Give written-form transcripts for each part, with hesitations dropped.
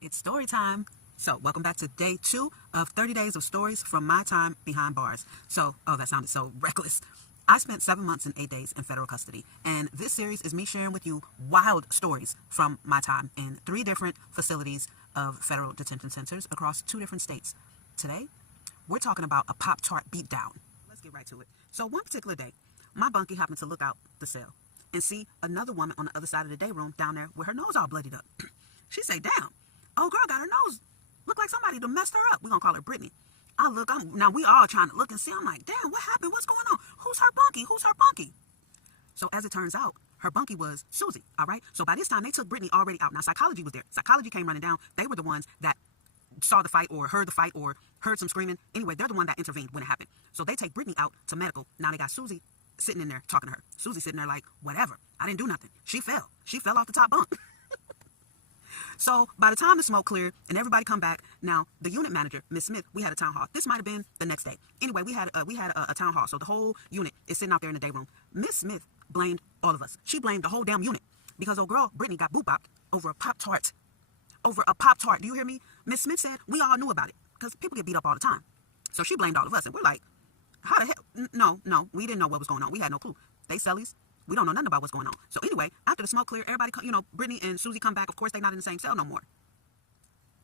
It's story time. So, welcome back to day 2 of 30 days of stories from my time behind bars. So, oh, that sounded so reckless. I spent 7 months and 8 days in federal custody, and this series is me sharing with you wild stories from my time in 3 different facilities of federal detention centers across 2 different states. Today, we're talking about a Pop-Tart Beatdown. Let's get right to it. So, one particular day, my bunkie happened to look out the cell and see another woman on the other side of the day room down there with her nose all bloodied up. She say, "Damn, old girl got her nose. Look like somebody done messed her up." We're going to call her Brittany. I look, now we all trying to look and see. I'm like, damn, what happened? What's going on? Who's her bunkie? Who's her bunkie? So as it turns out, her bunkie was Susie, all right? So by this time, they took Brittany already out. Now, psychology was there. Psychology came running down. They were the ones that saw the fight or heard some screaming. Anyway, they're the one that intervened when it happened. So they take Brittany out to medical. Now they got Susie sitting in there talking to her. Susie sitting there like, whatever. I didn't do nothing. She fell. She fell off the top bunk. So by the time the smoke cleared and everybody come back, now the unit manager, Miss Smith, we had a town hall. This might have been the next day. Anyway, we had a town hall. So the whole unit is sitting out there in the day room. Miss Smith blamed all of us. She blamed the whole damn unit because old girl Brittany got boop-bopped over a Pop-Tart. Over a Pop-Tart. Do you hear me? Miss Smith said we all knew about it because people get beat up all the time. So she blamed all of us, and we're like, how the hell? No, we didn't know what was going on. We had no clue. They sellies. We don't know nothing about what's going on. So anyway, after the smoke cleared, everybody, Brittany and Susie come back. Of course, they're not in the same cell no more.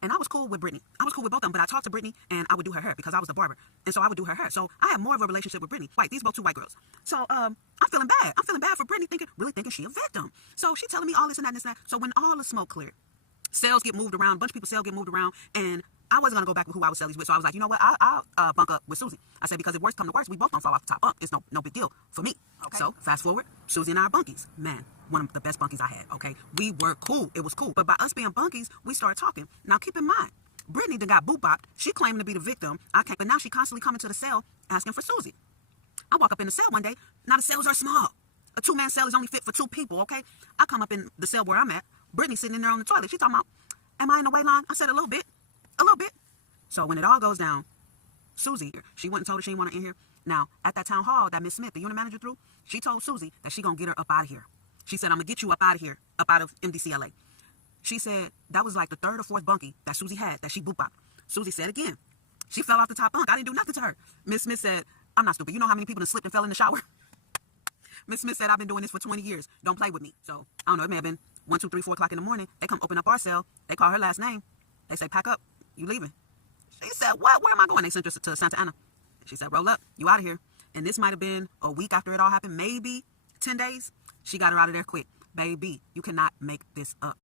And I was cool with Brittany. I was cool with both of them, but I talked to Brittany and I would do her hair because I was the barber. And so I would do her hair. So I had more of a relationship with Brittany. These both 2 white girls. So I'm feeling bad. I'm feeling bad for Brittany, really thinking she a victim. So she telling me all this and that and this and that. So when all the smoke cleared, cells get moved around, a bunch of people's cells get moved around, and I wasn't going to go back with who I was cellies with. So I was like, you know what? I'll bunk up with Susie. I said, because if worst come to worst, we both don't fall off the top bunk. It's no big deal for me. Okay. So fast forward, Susie and I are bunkies. Man, one of the best bunkies I had, okay? We were cool. It was cool. But by us being bunkies, we started talking. Now, keep in mind, Brittany done got boop-bopped. She claimed to be the victim. I can't, but now she constantly coming to the cell asking for Susie. I walk up in the cell one day. Now the cells are small. A 2-man cell is only fit for 2 people, okay? I come up in the cell where I'm at. Brittany sitting in there on the toilet. She talking about, am I in the wait line? I said, a little bit. So when it all goes down, Susie, she went and told her she didn't want her in here. Now, at that town hall that Miss Smith, the unit manager, threw, she told Susie that she gonna get her up out of here. She said, I'm gonna get you up out of here, up out of MDCLA. She said that was like the 3rd or 4th bunkie that Susie had that she boop-bopped. Susie said again, she fell off the top bunk. I didn't do nothing to her. Miss Smith said, I'm not stupid. You know how many people have slipped and fell in the shower? Miss Smith said, I've been doing this for 20 years. Don't play with me. So, I don't know, it may have been 1, 2, 3, 4 o'clock in the morning. They come open up our cell. They call her last name. They say, pack up. You leaving. She said, what? Where am I going? They sent her to Santa Ana. She said, roll up. You out of here. And this might have been a week after it all happened. Maybe 10 days. She got her out of there quick. Baby, you cannot make this up.